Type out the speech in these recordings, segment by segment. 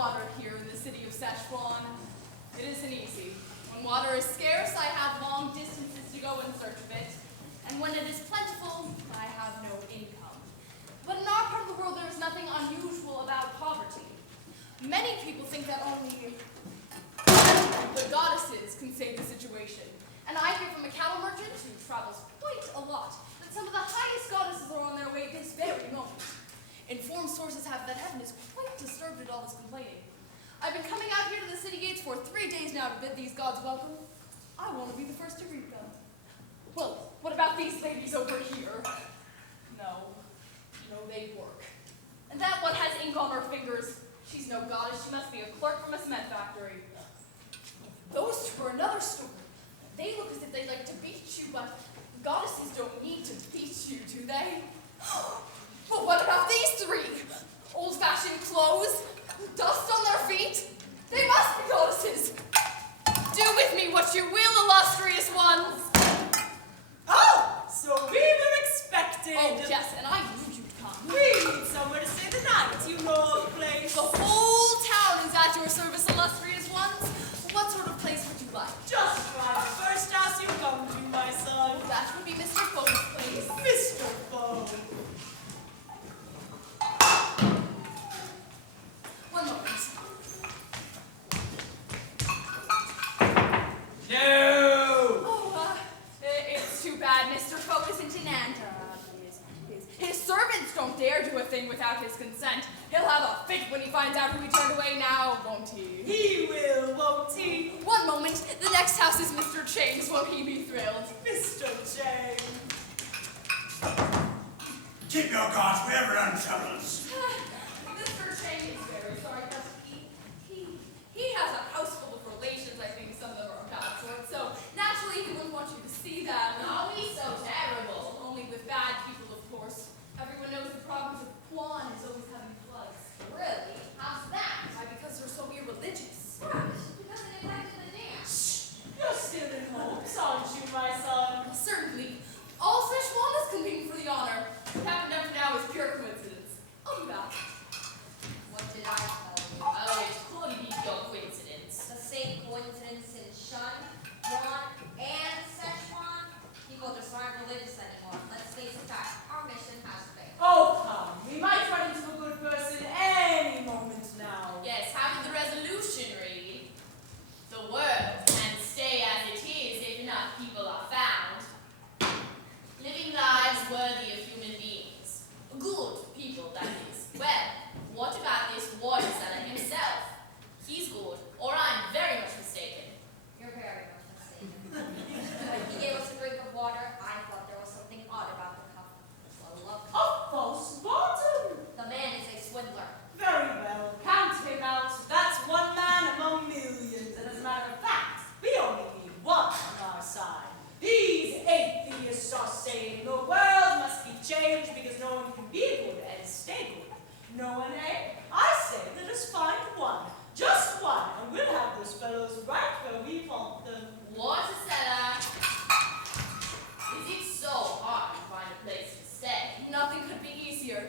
water here in the city of Setzuan. It isn't easy. When water is scarce, I have long distances to go in search of it. And when it is plentiful, I have no income. But in our part of the world, there is nothing unusual about poverty. Many people think that only the goddesses can save the situation. And I hear from a cattle merchant who travels quite a lot that some of the highest goddesses are on their way this very moment. Informed sources have that heaven is quite disturbed at all this complaining. I've been coming out here to the city gates for 3 days now to bid these gods welcome. I want to be the first to greet them. Well, what about these ladies over here? No, they work. And that one has ink on her fingers. She's no goddess, she must be a clerk from a cement factory. Those two are another story. They look as if they'd like to beat you, but goddesses don't need to beat you, do they? But what about these three? Old-fashioned clothes, dust on their feet. They must be goddesses. Do with me what you will, illustrious ones. Oh, so we were expected. Oh, yes, and I knew you'd come. We need somewhere to stay the night. You know the place. The whole town is at your service, illustrious ones. What sort of place would you like? Just try the first house you come to, my son. That would be Mr. Foe's place. Mr. Foe. One moment. No! Oh, it's too bad Mr. Foe isn't in and his servants don't dare do a thing without his consent. He'll have a fit when he finds out who he turned away now, won't he? He will, won't he? One moment. The next house is Mr. Chang's. Won't he be thrilled? Mr. Chang. Keep your gods wherever untroubles. Mr. Chang is very sorry, but he has a house full of relations. I think some of them are of that sort, so naturally he wouldn't want you to see them. Oh, he's so terrible. Only with bad people, of course. Everyone knows the province of Quan is always having floods. Really? How's that? Why? Because they're so irreligious. Right. Because they neglected the dance. You're still in hopes, aren't you, my son? Certainly. All Setzuan is competing for the honor. What happened after now is pure coincidence. I'll be back. What did I tell you? Oh, it couldn't be pure coincidence. The same coincidence in Shun, Yuan, and Setzuan? People just aren't religious anymore. Let's face the fact. Our mission has failed. Oh, come. We might run into a good person any moment now. Yes, how did the resolution read? The world can stay as it is if enough people are found. Living lives worthy of human beings. Good people, that is. Well, what about this water seller himself? He's good, or I'm very much mistaken. You're very much mistaken. When he gave us a drink of water, I thought there was something odd about the cup. Well, look. A false bottom. The man is a swindler. Very well. Count him out. That's one man among millions. And as a matter of fact, we only need one on our side. These atheists are saying the world must be changed because no one can be good and stay good. No one, eh? I say let us find one. Just one. And we'll have those fellows right where we want them. Water seller. Is it so hard to find a place to stay? Nothing could be easier.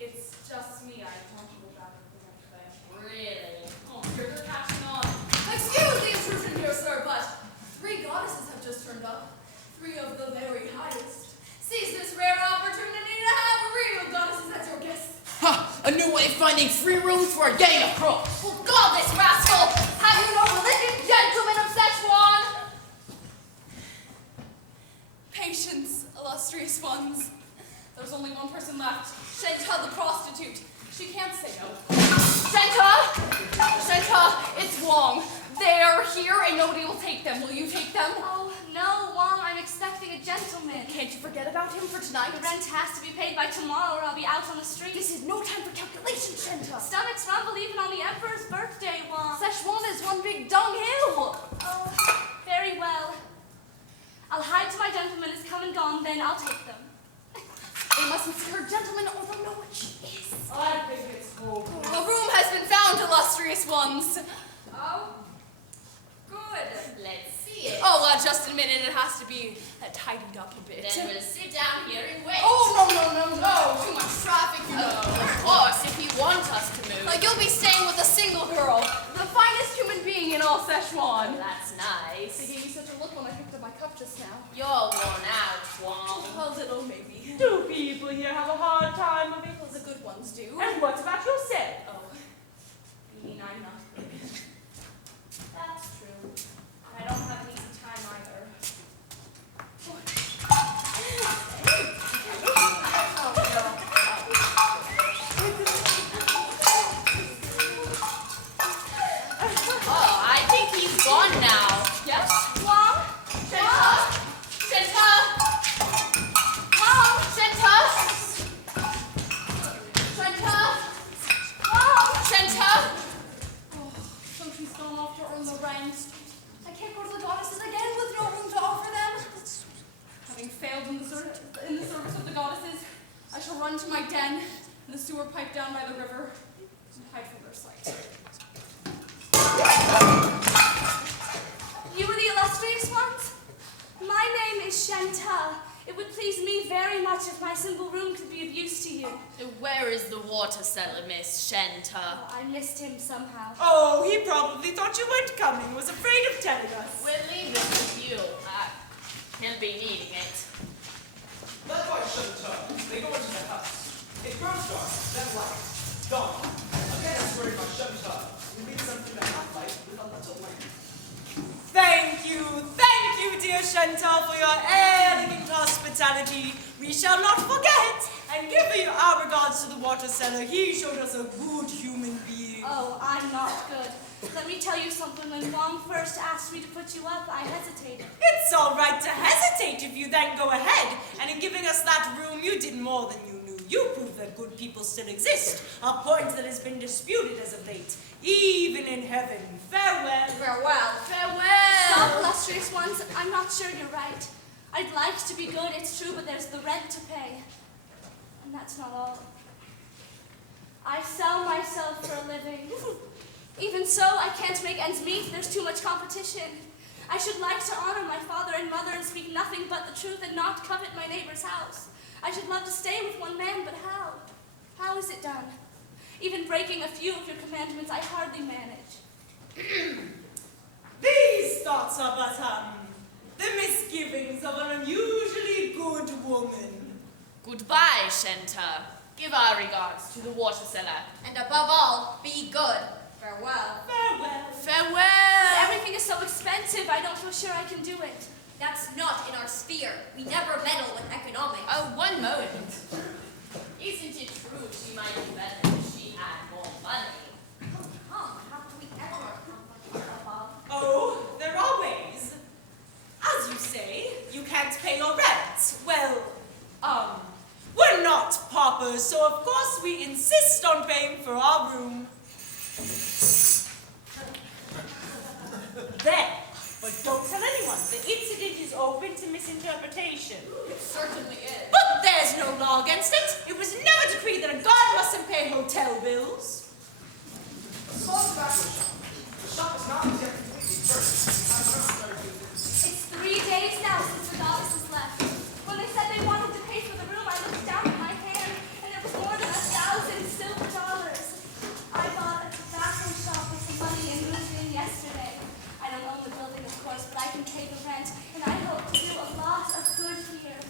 It's just me. I don't know about it. Really? Oh, you're catching on. Excuse the intrusion here, sir, but 3 goddesses have just turned up. 3 of the very highest. Seize this rare opportunity to have real goddesses as your guests. Ha! A new way of finding free rooms for a gang of crooks! Well, God, this rascal! Have you no religion, gentlemen of Setzuan? Patience, illustrious ones. There's only one person left. Shenta, the prostitute. She can't say no. Shenta! Shenta, it's Wong. They're here and nobody will take them. Will you take them? Oh, no, Wong, I'm expecting a gentleman. Can't you forget about him for tonight? The rent has to be paid by tomorrow or I'll be out on the street. This is no time for calculation, Shenta. Stomachs rumble even on the Emperor's birthday, Wong. Setzuan is one big dunghill. Oh, very well. I'll hide till my gentleman is come and gone, then I'll take them. They mustn't see her gentleman or they'll know what she is. I think it's cool. A room has been found, illustrious ones. Oh? Good. Let's see it. Oh, just a minute. It has to be tidied up a bit. Then we'll sit down here and wait. Oh, no. Too much traffic, you know. Of course, if you want us to move. You'll be staying with a single girl. The finest human being in all Setzuan. That's nice. They gave me such a look when I picked up my cup just now. You're worn out, Wong. A little, maybe. Do people here have a hard time of it? Well, the good ones do. And what about yourself? Oh, you mean I'm not good? That's true. I don't have an easy time either. Oh, I think he's gone now. Yes? Wong? Shenta! Shenta! Wong! Shenta! Shenta! Wong! Shenta! Oh, so she's gone off to earn the rent. I can't go to the goddesses again with no room to offer them. Having failed in the service of the goddesses, I shall run to my den in the sewer pipe down by the river and hide from their sight. You are the illustrious ones? My name is Shenta. It would please me very much if my simple room could be of use to you. Where is the water cellar, Miss Shenta? I missed him somehow. Oh, he probably thought you weren't coming, was afraid of telling us. We'll leave this with you. He'll be needing it. That's why Shenta. They go into the house. It grows dark, then light. Gone. Again, I'm worried about Shenta. We need something to have light with a little lamp. Thank you, dear Shenta, for your elegant hospitality. We shall not forget, and give you our regards to the water cellar. He showed us a good human being. Oh, I'm not good. Let me tell you something. When Wong first asked me to put you up, I hesitated. It's all right to hesitate if you then go ahead. And in giving us that room, you did more than you knew. You proved that good people still exist, a point that has been disputed as of late, even in heaven. Farewell. Farewell. Stop, illustrious ones. I'm not sure you're right. I'd like to be good, it's true, but there's the rent to pay. And that's not all. I sell myself for a living. Even so, I can't make ends meet. There's too much competition. I should like to honor my father and mother and speak nothing but the truth and not covet my neighbor's house. I should love to stay with one man, but how? How is it done? Even breaking a few of your commandments, I hardly manage. These thoughts are but, the misgivings of an unusually good woman. Goodbye, Shenta. Give our regards to the water cellar. And above all, be good. Farewell. Farewell. Farewell! Everything is so expensive, I don't feel sure I can do it. That's not in our sphere. We never meddle with economics. Oh, one moment. Isn't it true she might do better if she had more money? How can we ever come above? Oh, there are ways. As you say, you can't pay your rent. Well, we're not paupers, so of course we insist on paying for our room. There. But don't tell anyone. The incident is open to misinterpretation. It certainly is. But there's no law against it. It was never decreed that a god mustn't pay hotel bills. The song's back to the shop. The shop is not yet completely furnished. It's 3 days now since the goddesses left. When they said they wanted to pay for the room, I looked down at my hand, and it was more than 1,000 silver dollars. I bought a tobacco shop with some money and moved in yesterday. I don't own the building, of course, but I can pay the rent, and I hope to do a lot of good here.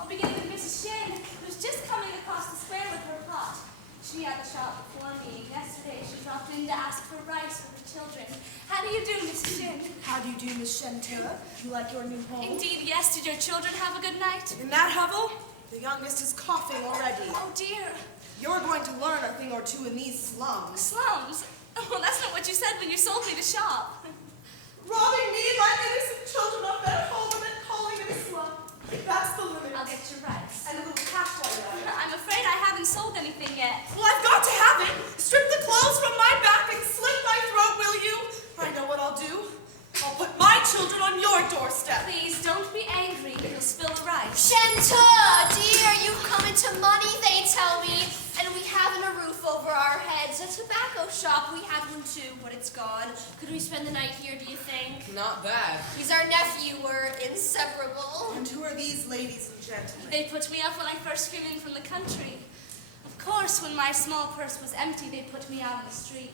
I'll begin with Mrs. Shin, who's just coming across the square with her pot. She had the shop before me. Yesterday, she dropped in to ask for rice for the children. How do you do, Miss Shin? How do you do, Miss Shenta? You like your new home? Indeed, yes. Did your children have a good night? In that hovel, the youngest is coughing already. Oh, dear. You're going to learn a thing or two in these slums. Slums? Oh, that's not what you said when you sold me the shop. Robbing me and my innocent children of their home and then calling it a slum. That's the limit. I'll get your rights. And a little cash while you're at it. I'm afraid I haven't sold anything yet. Well, I've got to have it. Strip the clothes from my back and slit my throat, will you? I know what I'll do. I'll put my children on your doorstep. Please, don't be angry. You'll spill the rice. Shenta, dear, you've come into money, they tell me, and we haven't and a roof over our heads, a tobacco shop. We had one too, but it's gone. Could we spend the night here, do you think? Not bad. He's our nephew. We're inseparable. And who are these ladies and gentlemen? They put me up when I first came in from the country. Of course, when my small purse was empty, they put me out on the street.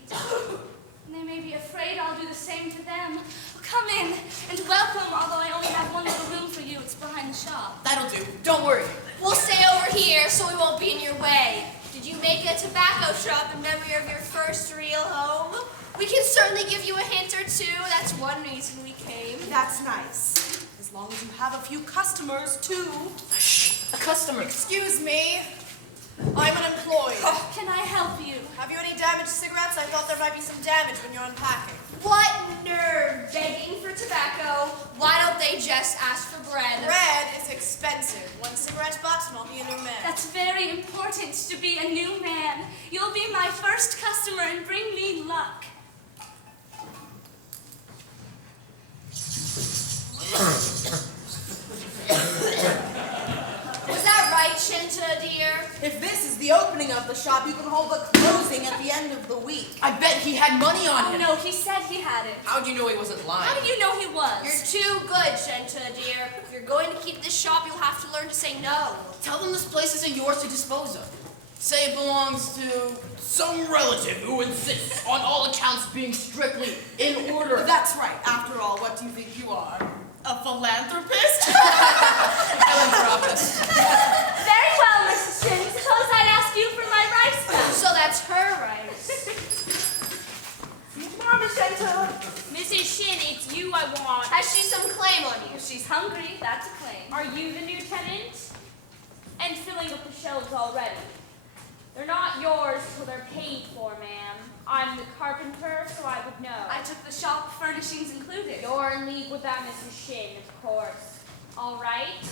And they may be afraid I'll do the same to them. Come in and welcome, although I only have one little room for you. It's behind the shop. That'll do. Don't worry. We'll stay over here so we won't be in your way. Did you make a tobacco shop in memory of your first real home? We can certainly give you a hint or two. That's one reason we came. That's nice. As long as you have a few customers, too. Shh. A customer. Excuse me. I'm unemployed. Can I help you? Have you any damaged cigarettes? I thought there might be some damage when you're unpacking. What nerve begging for tobacco? Why don't they just ask for bread? Bread is expensive. One cigarette box and I'll be a new man. That's very important to be a new man. You'll be my first customer and bring me luck. Was that right, Shinta, dear? If this is the opening of the shop, you can hold the closing at the end of the week. I bet he had money on Oh him. no, he said he had it. How'd you know he wasn't lying? How do you know he was? You're too good, Shinta, dear. If you're going to keep this shop, you'll have to learn to say no. Tell them this place isn't yours to dispose of. Say it belongs to some relative who insists on all accounts being strictly in order. That's right. After all, what do you think you are? A philanthropist? Philanthropist. Very well, Mrs. Shin. Suppose I'd ask you for my rice back. So that's her right. Mama Shinta. Mrs. Shin, it's you I want. Has she some claim on you? If she's hungry, that's a claim. Are you the new tenant? And filling up the shelves already. They're not yours till they're paid for, ma'am. I'm the carpenter, so I would know. I took the shop, furnishings included. You're in league with that Mrs. Shin, of course. All right.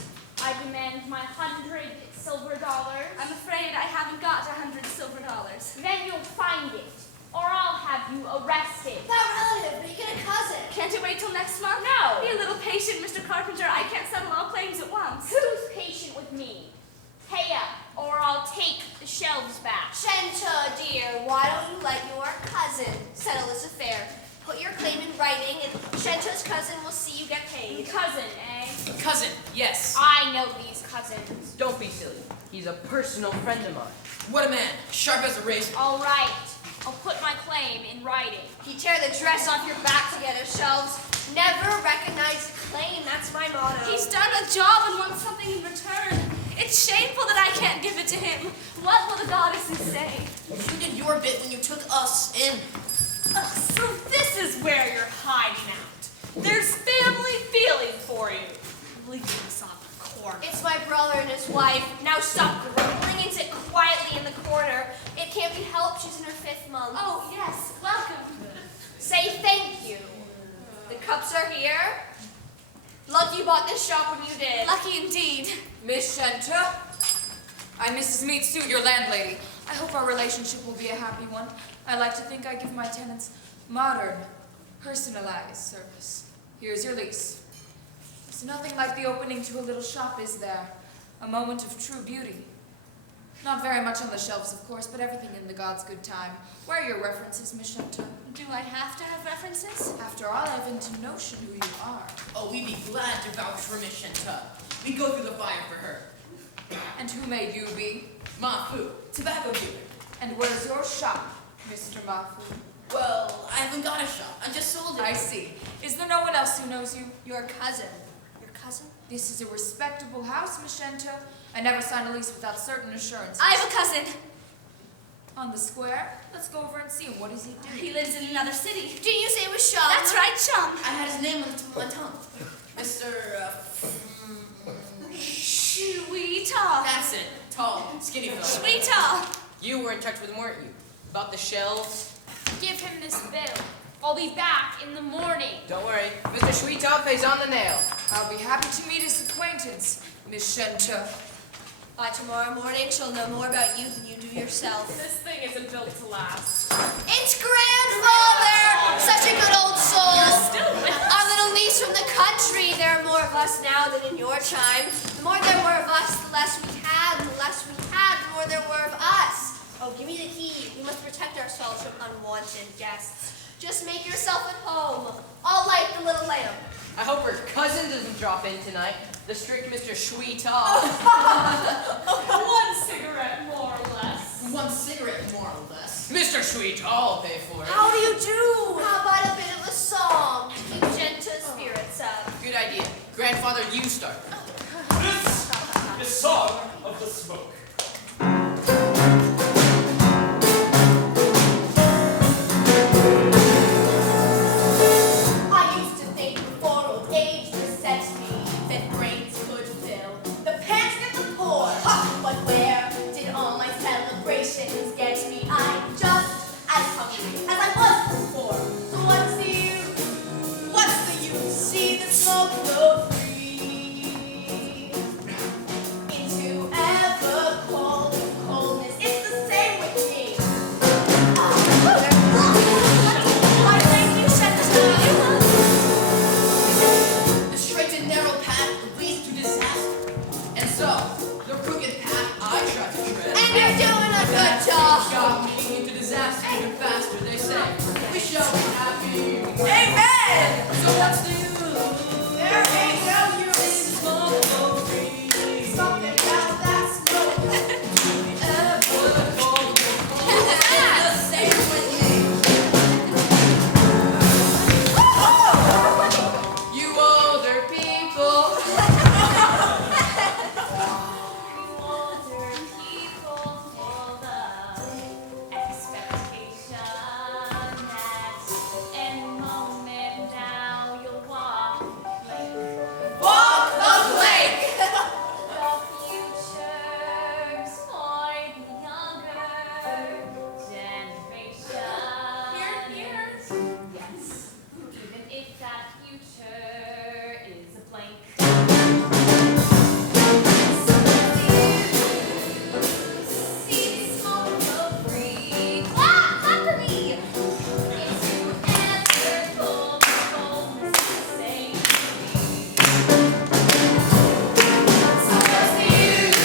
I demand my 100 silver dollars. I'm afraid I haven't got 100 silver dollars. Then you'll find it, or I'll have you arrested. Not relative, but you get a cousin. Can't you wait till next month? No. Be a little patient, Mr. Carpenter. I can't settle all claims at once. Who's patient with me? Pay up, or I'll take the shelves back. Shinta, dear, why don't you let your cousin settle this affair? Put your claim in writing, and Shinta's cousin will see you get paid. Cousin, eh? Cousin, yes. I know these cousins. Don't be silly. He's a personal friend of mine. What a man. Sharp as a razor. All right. I'll put my claim in writing. You tear the dress off your back to get us shelves. Never recognize a claim, that's my motto. He's done a job and wants something in return. It's shameful that I can't give it to him. What will the goddesses say? You did your bit when you took us in. So this is where you're hiding out. There's family feeling for you. Leave this off the corner. It's my brother and his wife. Now stop grumbling and sit quietly in the corner. It can't be helped, she's in her 5th month. Oh, yes, welcome. Say thank you. The cups are here. Lucky you bought this shop when you did. Lucky indeed. Miss Shenta, I'm Mrs. Meatsuit, your landlady. I hope our relationship will be a happy one. I like to think I give my tenants modern, personalized service. Here's your lease. It's nothing like the opening to a little shop, is there? A moment of true beauty. Not very much on the shelves, of course, but everything in the God's good time. Where are your references, Miss Shenta? Do I have to have references? After all, I haven't a notion who you are. Oh, we'd be glad to vouch for Miss Shinta. We'd go through the fire for her. And who may you be? Mafu, tobacco dealer. And where's your shop, Mr. Mafu? Well, I haven't got a shop. I just sold it. I see. Is there no one else who knows you? Your cousin. Your cousin? This is a respectable house, Miss Shenta. I never sign a lease without certain assurances. I have a cousin. On the square? Let's go over and see him. What does he do? He lives in another city. Didn't you say it was Sean? That's right, Chum. I had his name on the tip of my tongue. Mr. Sweetheart. That's it. Tall, skinny fellow. Sweetheart. You were in touch with him, weren't you? About the shelves? Give him this bill. I'll be back in the morning. Don't worry. Mr. Sweetop pays on the nail. I'll be happy to meet his acquaintance, Miss Shenta. By tomorrow morning, she'll know more about you than you do yourself. This thing isn't built to last. It's grandfather! Such a good old soul. Our little niece from the country. There are more of us now than in your time. The more there were of us, the less we had. And the less we had, the more there were of us. Oh, give me the key. We must protect ourselves from unwanted guests. Just make yourself at home. I'll light the little lamp. I hope her cousin doesn't drop in tonight. The strict Mr. Sweetall. One cigarette, more or less. One cigarette, more or less. Mr. Sweetall will pay for it. How do you do? How about a bit of a song to keep gentle spirits up? Good idea. Grandfather, you start. This is Song of the Smoke. I used to think before old age beset me that brains could fill the pants get the poor. But where did all my celebrations get me? I'm just as hungry as I was before. So what's the use? What's the use? See the smoke go free into ever cold coldness. It's the same with me. Why thank you, Setzuan. The straight and narrow path leads to disaster. And so, the crooked path I try to tread. And you're doing a good job. Got me into disaster even faster, they say. We shall be happy. Amen! So what's the use? There ain't no use. This smoke go free. Something about that smoke. Ever cold, the same with me. You older people. Older people full of expectation that any moment now you'll walk the plank. Walk the plank. The future's for the younger generation. Here. Yes, even if that future is a blank. See the smoke go free. Clap for me. Into ever cold coldness the same. So what's the use?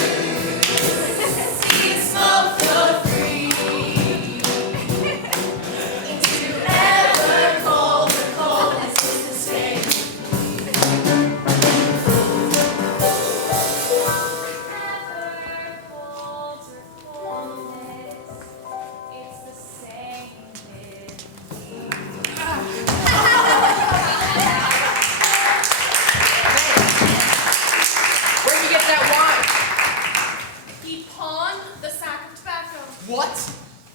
See the smoke go free into ever colder coldness. It's the same. Ever colder coldness, it's the same with me. Where'd you get that wine? He pawned the sack of tobacco. What?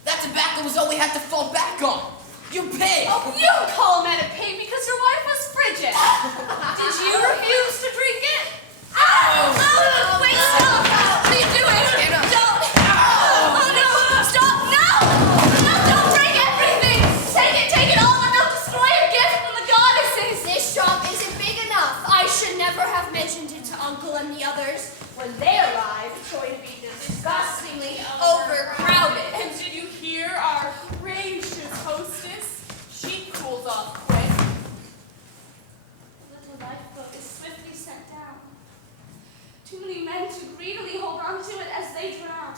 That tobacco was all we had to fall back on. You pig! Oh, you call him a pig because your wife was frigid. Did you refuse to drink it? Oh, wait, stop! What are you doing? Don't! Oh no! Stop! No! No! Don't drink everything! Take it all, and don't destroy a gift from the goddesses! This shop isn't big enough. I should never have mentioned it to Uncle and the others. When they arrive, it's going to be disgustingly overcrowded. And did you hear our gracious hostess? She cools off quick. The little lifeboat is swiftly sent down. Too many men to greedily hold on to it as they drown.